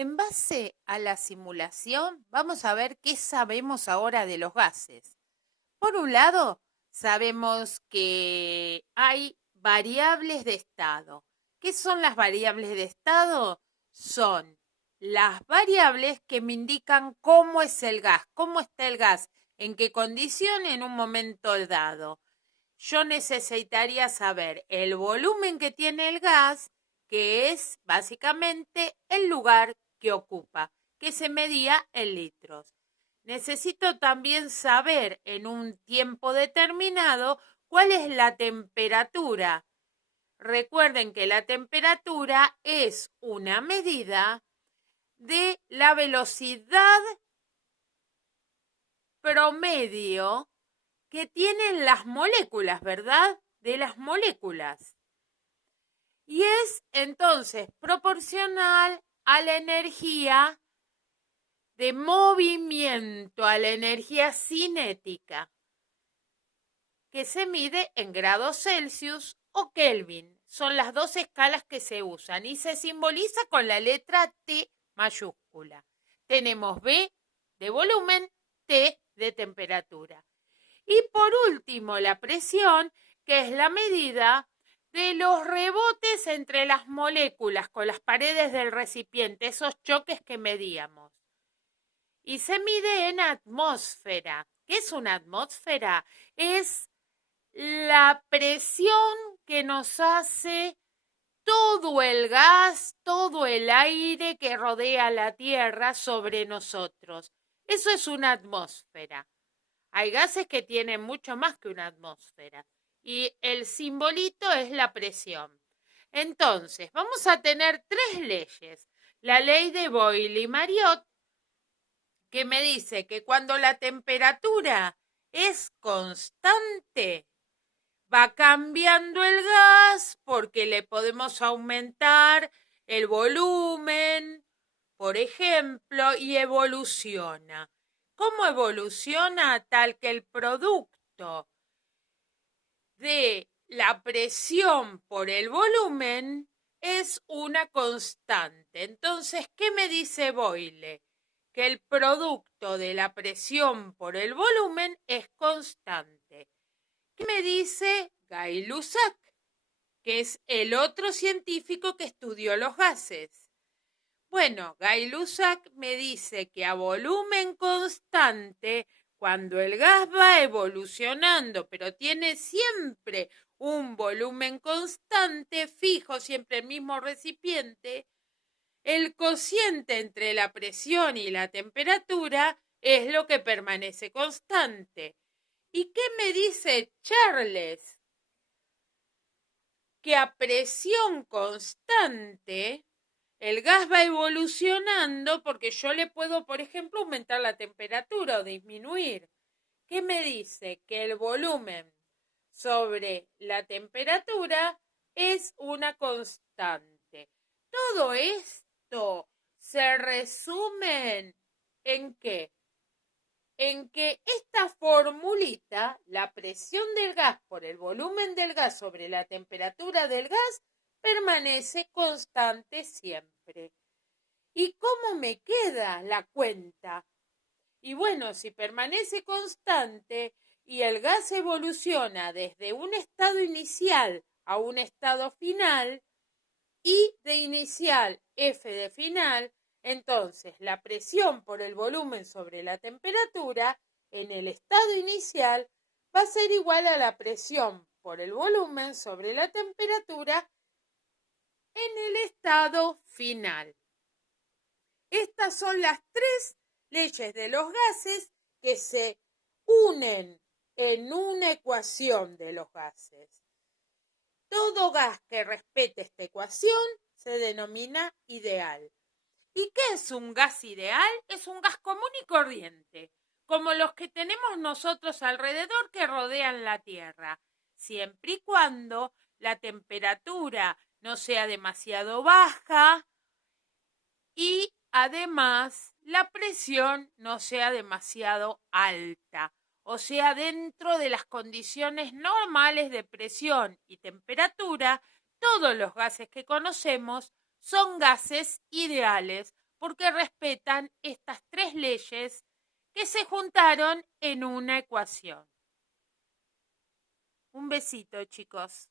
En base a la simulación, vamos a ver qué sabemos ahora de los gases. Por un lado, sabemos que hay variables de estado. ¿Qué son las variables de estado? Son las variables que me indican cómo es el gas, cómo está el gas, en qué condición en un momento dado. Yo necesitaría saber el volumen que tiene el gas, que es básicamente el lugar que ocupa, que se medía en litros. Necesito también saber en un tiempo determinado cuál es la temperatura. Recuerden que la temperatura es una medida de la velocidad promedio que tienen las moléculas, ¿verdad? De las moléculas. Y es entonces proporcional a la energía de movimiento, a la energía cinética, que se mide en grados Celsius o Kelvin. Son las dos escalas que se usan y se simboliza con la letra T mayúscula. Tenemos V de volumen, T de temperatura. Y por último, la presión, que es la medida de los rebotes entre las moléculas con las paredes del recipiente, esos choques que medíamos. Y se mide en atmósfera. ¿Qué es una atmósfera? Es la presión que nos hace todo el gas, todo el aire que rodea la Tierra sobre nosotros. Eso es una atmósfera. Hay gases que tienen mucho más que una atmósfera y el simbolito es la presión. Entonces, vamos a tener tres leyes. La ley de Boyle-Mariot, que me dice que cuando la temperatura es constante, va cambiando el gas porque le podemos aumentar el volumen, por ejemplo, y evoluciona. ¿Cómo evoluciona? Tal que el producto de la presión por el volumen es una constante. Entonces, ¿qué me dice Boyle? Que el producto de la presión por el volumen es constante. ¿Qué me dice Gay-Lussac? Que es el otro científico que estudió los gases. Bueno, Gay-Lussac me dice que a volumen constante, cuando el gas va evolucionando, pero tiene siempre un volumen constante, fijo, siempre el mismo recipiente, el cociente entre la presión y la temperatura es lo que permanece constante. ¿Y qué me dice Charles? Que a presión constante el gas va evolucionando porque yo le puedo, por ejemplo, aumentar la temperatura o disminuir. ¿Qué me dice? Que el volumen sobre la temperatura es una constante. Todo esto se resume ¿en qué? En que esta formulita, la presión del gas por el volumen del gas sobre la temperatura del gas, permanece constante siempre. ¿Y cómo me queda la cuenta? Y bueno, si permanece constante y el gas evoluciona desde un estado inicial a un estado final, I de inicial, F de final, entonces la presión por el volumen sobre la temperatura en el estado inicial va a ser igual a la presión por el volumen sobre la temperatura en el estado final. Estas son las tres leyes de los gases que se unen en una ecuación de los gases. Todo gas que respete esta ecuación se denomina ideal. ¿Y qué es un gas ideal? Es un gas común y corriente, como los que tenemos nosotros alrededor que rodean la Tierra, siempre y cuando la temperatura no sea demasiado baja y además la presión no sea demasiado alta, o sea, dentro de las condiciones normales de presión y temperatura, todos los gases que conocemos son gases ideales porque respetan estas tres leyes que se juntaron en una ecuación. Un besito, chicos.